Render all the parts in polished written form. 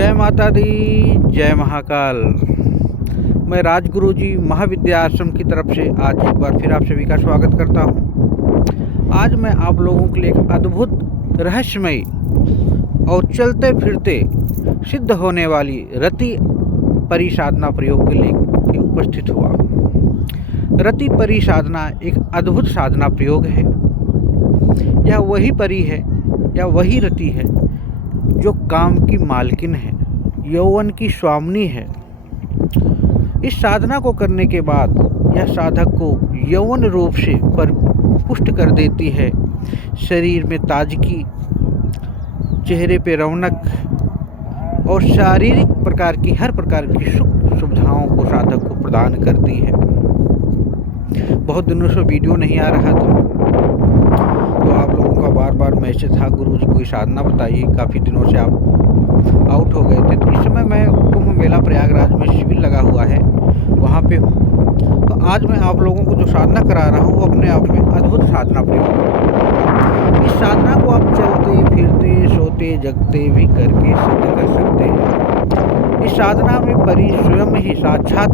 जय माता दी, जय महाकाल। मैं राजगुरु जी महाविद्या आश्रम की तरफ से आज एक बार फिर आप सभी का स्वागत करता हूं। आज मैं आप लोगों के लिए एक अद्भुत रहस्यमयी और चलते फिरते सिद्ध होने वाली रति परिसाधना प्रयोग के लिए उपस्थित हुआ। रति परिसाधना एक अद्भुत साधना प्रयोग है। यह वही परी है या वही रति है जो काम की मालकिन है, यौवन की स्वामिनी है। इस साधना को करने के बाद यह साधक को यौवन रूप से पुष्ट कर देती है। शरीर में ताजगी, चेहरे पे रौनक और शारीरिक प्रकार की हर प्रकार की सुख सुविधाओं को साधक को प्रदान करती है। बहुत दिनों से वीडियो नहीं आ रहा था, तो आप लोगों का बार बार मैसेज था, गुरु जी कोई साधना बताइए। काफ़ी दिनों से आप आउट हो गए थे। तो इस समय मैं कुंभ मेला प्रयागराज में शिविर लगा हुआ है, वहाँ पे हूँ। तो आज मैं आप लोगों को जो साधना करा रहा हूँ वो अपने आप में अद्भुत साधना प्रयोग है। इस साधना को आप चलते फिरते सोते जगते भी करके सिद्ध कर सकते हैं। इस साधना में परि स्वयं ही साक्षात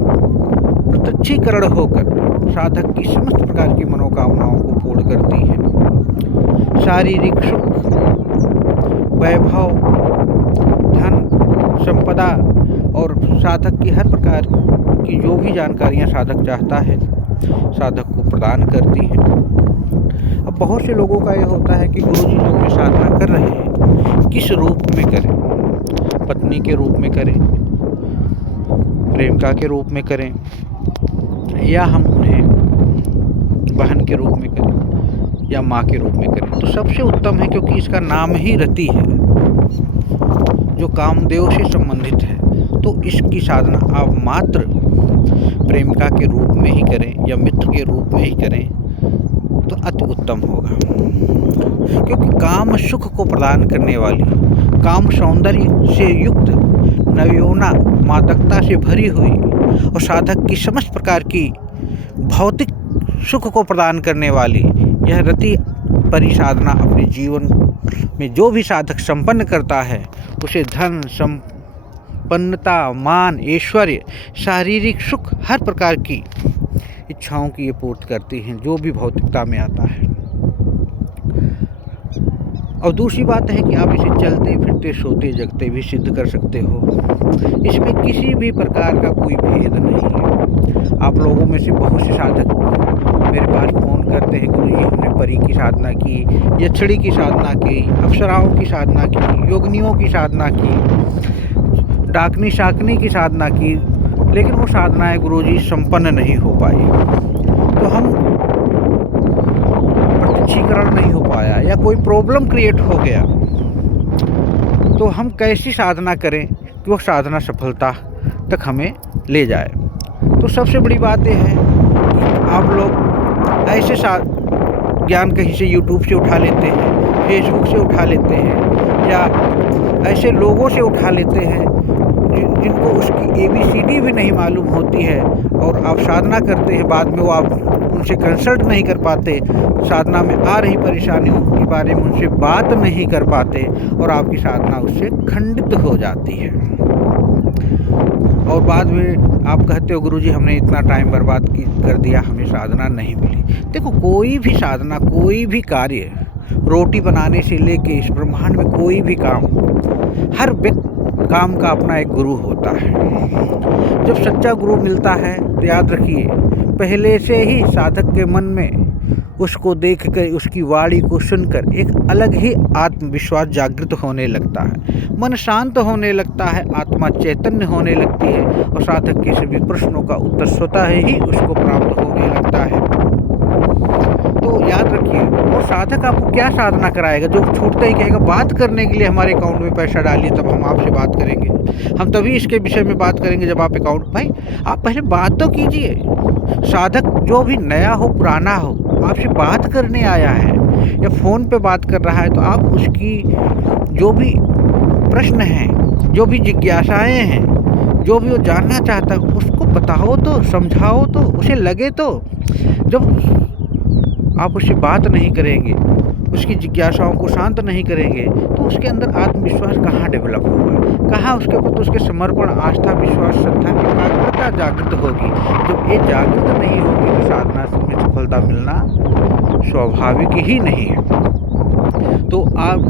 प्रत्यक्षीकरण होकर साधक की समस्त प्रकार की मनोकामनाओं को पूर्ण करती है। शारीरिक सुख, वैभव, धन, संपदा और साधक की हर प्रकार की जो भी जानकारियां साधक चाहता है, साधक को प्रदान करती है। अब बहुत से लोगों का ये होता है कि गुरु जी जो भी साधना कर रहे हैं किस रूप में करें, पत्नी के रूप में करें, प्रेमिका के रूप में करें, या हम उन्हें बहन के रूप में करें या माँ के रूप में करें। तो सबसे उत्तम है, क्योंकि इसका नाम ही रति है जो कामदेव से संबंधित है। तो इसकी साधना आप मात्र प्रेमिका के रूप में ही करें या मित्र के रूप में ही करें तो अति उत्तम होगा। क्योंकि काम सुख को प्रदान करने वाली, काम सौंदर्य से युक्त, नवयौवना मादकता से भरी हुई और साधक की समस्त प्रकार की भौतिक सुख को प्रदान करने वाली यह रति परिसाधना अपने जीवन में जो भी साधक संपन्न करता है उसे धन, संपन्नता, मान, ऐश्वर्य, शारीरिक सुख, हर प्रकार की इच्छाओं की ये पूर्ति करती हैं जो भी भौतिकता में आता है। और दूसरी बात है कि आप इसे चलते फिरते सोते जगते भी सिद्ध कर सकते हो। इसमें किसी भी प्रकार का कोई भेद नहीं है। आप लोगों में से बहुत से साधक मेरे पास फ़ोन करते हैं, गुरु जी हमने परी की साधना की, यक्षिणी की साधना की, अप्सराओं की साधना की, योगिनियों की साधना की, डाकनी शाकनी की साधना की, लेकिन वो साधनाएं गुरु जी संपन्न नहीं हो पाई। तो हम प्रत्यक्षीकरण नहीं हो पाया या कोई प्रॉब्लम क्रिएट हो गया, तो हम कैसी साधना करें कि वो साधना सफलता तक हमें ले जाए। तो सबसे बड़ी बात यह है कि आप लोग ऐसे ज्ञान कहीं से यूट्यूब से उठा लेते हैं, फेसबुक से उठा लेते हैं या ऐसे लोगों से उठा लेते हैं जिनको उसकी ABCD भी नहीं मालूम होती है, और आप साधना करते हैं, बाद में वो आप उनसे कंसल्ट नहीं कर पाते, साधना में आ रही परेशानियों के बारे में उनसे बात नहीं कर पाते और आपकी साधना उससे खंडित हो जाती है। और बाद में आप कहते हो गुरु जी हमने इतना टाइम बर्बाद कर दिया, हमें साधना नहीं मिली। देखो, कोई भी साधना, कोई भी कार्य, रोटी बनाने से लेके इस ब्रह्मांड में कोई भी काम, हर व्यक्ति काम का अपना एक गुरु होता है। जब सच्चा गुरु मिलता है तो याद रखिए, पहले से ही साधक के मन में उसको देखकर, उसकी वाणी को सुनकर एक अलग ही आत्मविश्वास जागृत होने लगता है, मन शांत होने लगता है, आत्मा चैतन्य होने लगती है और साधक के सभी प्रश्नों का उत्तर स्वतः ही उसको प्राप्त होने लगता है। तो याद रखिए, वो साधक आपको क्या साधना कराएगा जो छूटते ही कहेगा बात करने के लिए हमारे अकाउंट में पैसा डालिए तब हम आपसे बात करेंगे, हम तभी इसके विषय में बात करेंगे जब आप अकाउंट। भाई आप पहले बात तो कीजिए। साधक जो भी नया हो पुराना हो आपसे बात करने आया है या फ़ोन पे बात कर रहा है, तो आप उसकी जो भी प्रश्न हैं, जो भी जिज्ञासाएँ हैं, जो भी वो जानना चाहता है उसको बताओ तो, समझाओ तो, उसे लगे तो। जब आप उससे बात नहीं करेंगे, उसकी जिज्ञासाओं को शांत नहीं करेंगे, तो उसके अंदर आत्मविश्वास कहाँ डेवलप होगा, जहाँ उसके प्रति उसके समर्पण, आस्था, विश्वास, श्रद्धा, एकाग्रता जागृत होगी। जब ये जागृत नहीं होगी तो साधना में सफलता मिलना स्वाभाविक ही नहीं है। तो आप,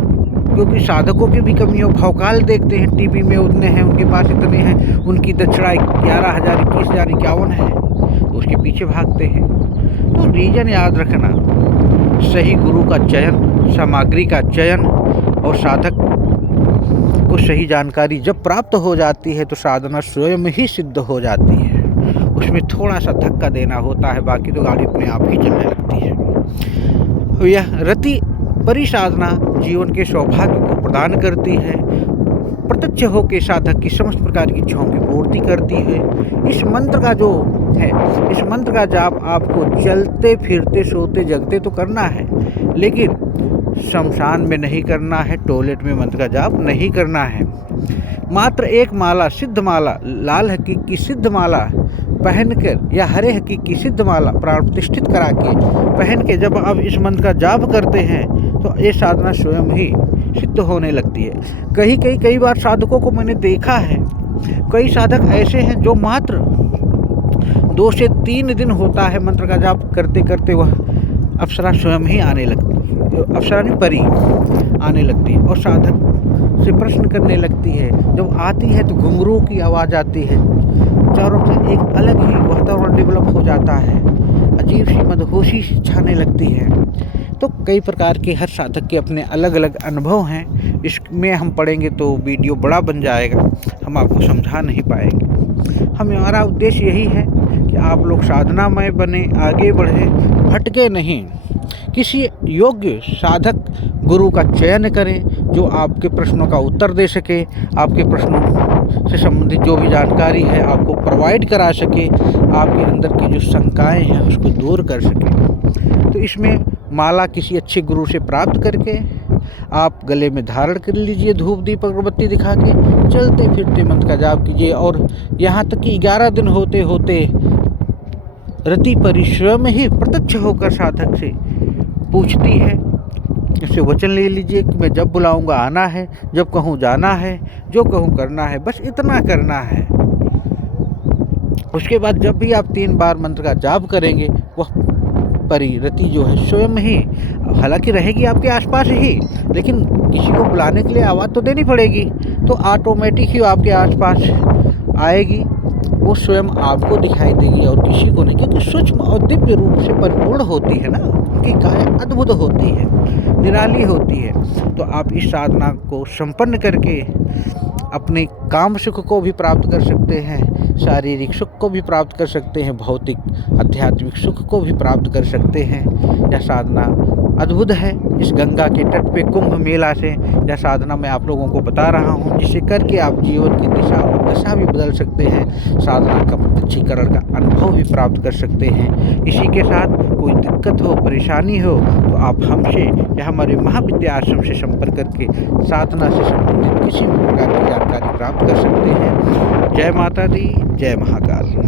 क्योंकि साधकों की भी कमी हो, भवकाल देखते हैं टीवी में, उतने हैं, उनके पास इतने हैं, उनकी दक्षिणा 11,000, 21,000, 51 है, तो उसके पीछे भागते हैं। तो रीजन याद रखना, सही गुरु का चयन, सामग्री का चयन और साधक को सही जानकारी जब प्राप्त हो जाती है तो साधना स्वयं ही सिद्ध हो जाती है। उसमें थोड़ा सा धक्का देना होता है, बाकी तो गाड़ी अपने आप ही चलने लगती है। यह रति परि साधना जीवन के सौभाग्य को प्रदान करती है, प्रत्यक्ष होकर साधक की समस्त प्रकार की इच्छाओं की पूर्ति करती है। इस मंत्र का जो है, इस मंत्र का जाप आपको चलते फिरते सोते जगते तो करना है, लेकिन शमशान में नहीं करना है, टॉयलेट में मंत्र का जाप नहीं करना है। मात्र एक माला, सिद्ध माला, लाल हकीक की सिद्ध माला पहनकर या हरे हकीक की सिद्ध माला प्राण प्रतिष्ठित करा के पहन के जब आप इस मंत्र का जाप करते हैं तो ये साधना स्वयं ही सिद्ध होने लगती है। कई बार साधकों को मैंने देखा है, कई साधक ऐसे हैं जो मात्र 2 से 3 दिन होता है मंत्र का जाप करते करते वह अप्सरा स्वयं ही आने लगती है, अप्सरा नहीं परी आने लगती है और साधक से प्रश्न करने लगती है। जब आती है तो घुंघरू की आवाज़ आती है, चारों तरफ एक अलग ही वातावरण डेवलप हो जाता है, अजीब सी मदहोशी छाने लगती है। तो कई प्रकार के हर साधक के अपने अलग अलग अनुभव हैं, इसमें हम पढ़ेंगे तो वीडियो बड़ा बन जाएगा, हम आपको समझा नहीं पाएंगे। हमारा उद्देश्य यही है कि आप लोग साधनामय बने, आगे बढ़े, भटके नहीं। किसी योग्य साधक गुरु का चयन करें जो आपके प्रश्नों का उत्तर दे सके, आपके प्रश्नों से संबंधित जो भी जानकारी है आपको प्रोवाइड करा सके, आपके अंदर की जो शंकाएं हैं उसको दूर कर सके। तो इसमें माला किसी अच्छे गुरु से प्राप्त करके आप गले में धारण कर लीजिए, धूप दीप अगरबत्ती दिखा के चलते फिरते मंत्र का जाप कीजिए। और यहाँ तक कि 11 दिन होते होते रति परिश्रम ही प्रत्यक्ष होकर साधक से पूछती है, इससे वचन ले लीजिए कि मैं जब बुलाऊंगा आना है, जब कहूँ जाना है, जो कहूँ करना है, बस इतना करना है। उसके बाद जब भी आप 3 बार मंत्र का जाप करेंगे वह परिरति जो है स्वयं ही, हालांकि रहेगी आपके आसपास ही, लेकिन किसी को बुलाने के लिए आवाज़ तो देनी पड़ेगी, तो ऑटोमेटिक ही आपके आसपास आएगी, वो स्वयं आपको दिखाई देगी और किसी को नहीं, क्योंकि सूक्ष्म और दिव्य रूप से परिपूर्ण होती है ना, उनकी काया अद्भुत होती है, निराली होती है। तो आप इस साधना को संपन्न करके अपने काम सुख को भी प्राप्त कर सकते हैं, शारीरिक सुख को भी प्राप्त कर सकते हैं, भौतिक आध्यात्मिक सुख को भी प्राप्त कर सकते हैं। यह साधना अद्भुत है। इस गंगा के तट पे कुंभ मेला से यह साधना मैं आप लोगों को बता रहा हूँ, जिसे करके आप जीवन की दिशा और दशा भी बदल सकते हैं, साधना का प्रत्यक्षीकरण का अनुभव भी प्राप्त कर सकते हैं। इसी के साथ कोई दिक्कत हो, परेशानी हो तो आप हमसे या हमारे महाविद्या आश्रम से संपर्क करके साधना से संबंधित किसी भी प्रकार की जानकारी प्राप्त कर सकते हैं। जय माता दी, जय महाकाल।